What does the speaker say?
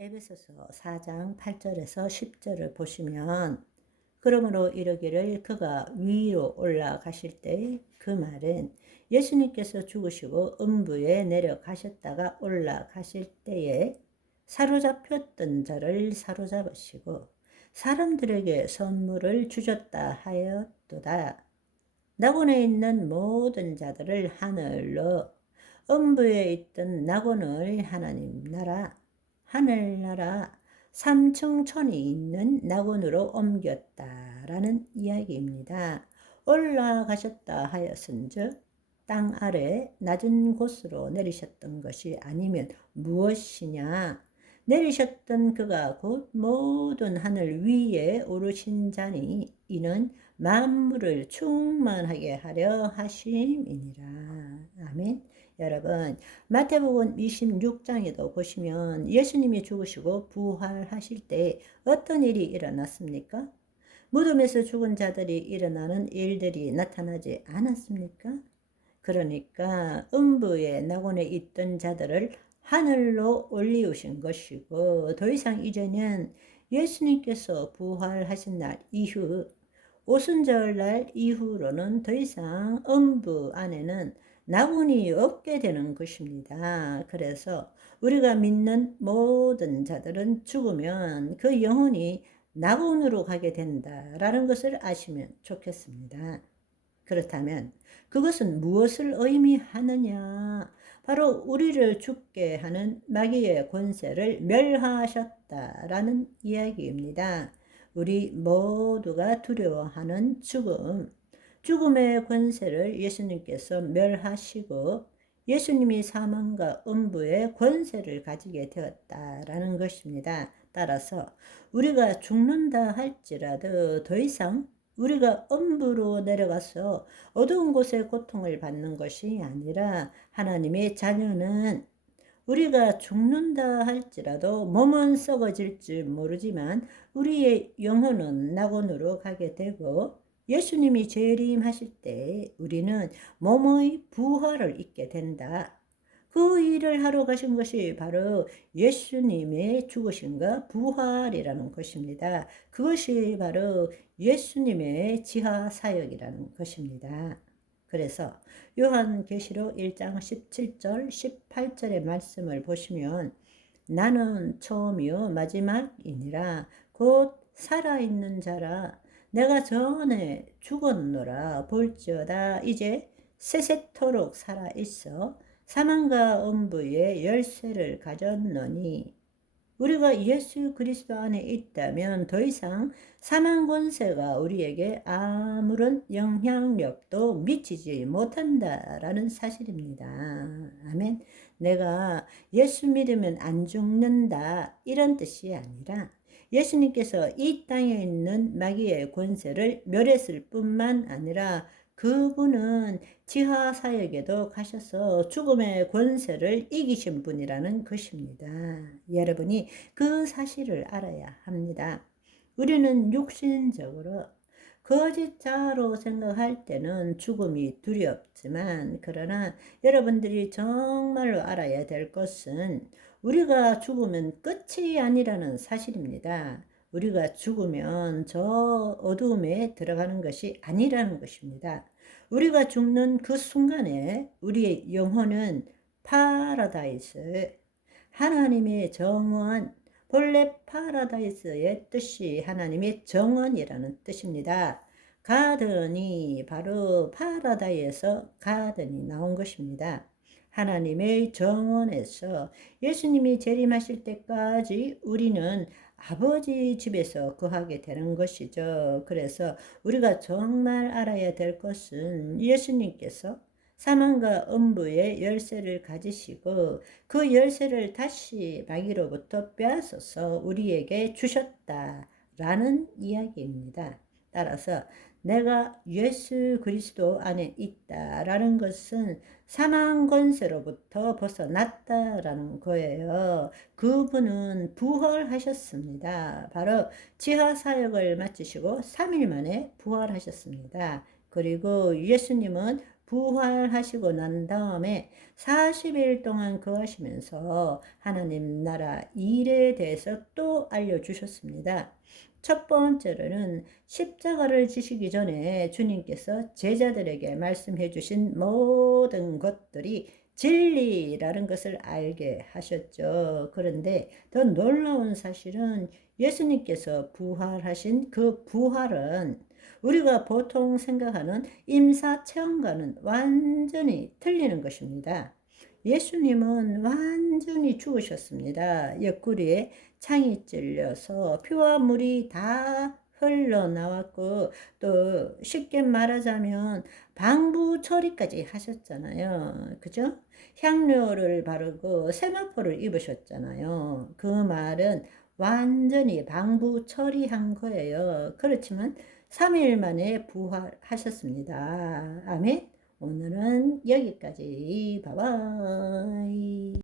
에베소서 4장 8절에서 10절을 보시면 그러므로 이르기를 그가 위로 올라가실 때 그 말은 예수님께서 죽으시고 음부에 내려가셨다가 올라가실 때에 사로잡혔던 자를 사로잡으시고 사람들에게 선물을 주셨다 하였도다. 낙원에 있는 모든 자들을 하늘로 음부에 있던 낙원을 하나님 나라 하늘나라 삼층천이 있는 낙원으로 옮겼다라는 이야기입니다. 올라가셨다 하였은즉 땅 아래 낮은 곳으로 내리셨던 것이 아니면 무엇이냐? 내리셨던 그가 곧 모든 하늘 위에 오르신 자니 이는 만물을 충만하게 하려 하심이니라. 아멘. 여러분, 마태복음 26장에도 보시면 예수님이 죽으시고 부활하실 때 어떤 일이 일어났습니까? 무덤에서 죽은 자들이 일어나는 일들이 나타나지 않았습니까? 그러니까 음부의 낙원에 있던 자들을 하늘로 올리우신 것이고, 더 이상 이제는 예수님께서 부활하신 날 이후 오순절날 이후로는 더 이상 음부 안에는 낙원이 없게 되는 것입니다. 그래서 우리가 믿는 모든 자들은 죽으면 그 영혼이 낙원으로 가게 된다라는 것을 아시면 좋겠습니다. 그렇다면 그것은 무엇을 의미하느냐? 바로 우리를 죽게 하는 마귀의 권세를 멸하셨다라는 이야기입니다. 우리 모두가 두려워하는 죽음, 죽음의 권세를 예수님께서 멸하시고 예수님이 사망과 음부의 권세를 가지게 되었다라는 것입니다. 따라서 우리가 죽는다 할지라도 더 이상 우리가 음부로 내려가서 어두운 곳의 고통을 받는 것이 아니라 하나님의 자녀는 우리가 죽는다 할지라도 몸은 썩어질지 모르지만 우리의 영혼은 낙원으로 가게 되고 예수님이 재림하실 때 우리는 몸의 부활을 입게 된다. 그 일을 하러 가신 것이 바로 예수님의 죽으심과 부활이라는 것입니다. 그것이 바로 예수님의 지하 사역이라는 것입니다. 그래서 요한계시록 1장 17절 18절의 말씀을 보시면 나는 처음이요 마지막이니라 곧 살아있는 자라 내가 전에 죽었노라 볼지어다 이제 세세토록 살아있어 사망과 음부의 열쇠를 가졌노니 우리가 예수 그리스도 안에 있다면 더 이상 사망 권세가 우리에게 아무런 영향력도 미치지 못한다라는 사실입니다. 아멘. 내가 예수 믿으면 안 죽는다 이런 뜻이 아니라 예수님께서 이 땅에 있는 마귀의 권세를 멸했을 뿐만 아니라 그분은 지하 사역에도 가셔서 죽음의 권세를 이기신 분이라는 것입니다. 여러분이 그 사실을 알아야 합니다. 우리는 육신적으로 거짓자로 생각할 때는 죽음이 두렵지만 그러나 여러분들이 정말로 알아야 될 것은 우리가 죽으면 끝이 아니라는 사실입니다. 우리가 죽으면 저 어두움에 들어가는 것이 아니라는 것입니다. 우리가 죽는 그 순간에 우리의 영혼은 파라다이스, 하나님의 정원, 본래 파라다이스의 뜻이 하나님의 정원이라는 뜻입니다. 가든이 바로 파라다이에서 가든이 나온 것입니다. 하나님의 정원에서 예수님이 재림하실 때까지 우리는 아버지 집에서 거하게 되는 것이죠. 그래서 우리가 정말 알아야 될 것은 예수님께서 사망과 음부의 열쇠를 가지시고 그 열쇠를 다시 마귀로부터 빼앗아서 우리에게 주셨다라는 이야기입니다. 따라서 내가 예수 그리스도 안에 있다라는 것은 사망 권세로부터 벗어났다라는 거예요. 그분은 부활하셨습니다. 바로 지하 사역을 마치시고 3일 만에 부활하셨습니다. 그리고 예수님은 부활하시고 난 다음에 40일 동안 거하시면서 하나님 나라 일에 대해서 또 알려주셨습니다. 첫 번째로는 십자가를 지시기 전에 주님께서 제자들에게 말씀해 주신 모든 것들이 진리라는 것을 알게 하셨죠. 그런데 더 놀라운 사실은 예수님께서 부활하신 그 부활은 우리가 보통 생각하는 임사체험과는 완전히 틀리는 것입니다. 예수님은 완전히 죽으셨습니다. 옆구리에 창이 찔려서 피와 물이 다 흘러나왔고, 또 쉽게 말하자면 방부 처리까지 하셨잖아요. 그죠? 향료를 바르고 세마포를 입으셨잖아요. 그 말은 완전히 방부 처리한 거예요. 그렇지만 3일 만에 부활하셨습니다. 아멘. 오늘은 여기까지. 바이바이.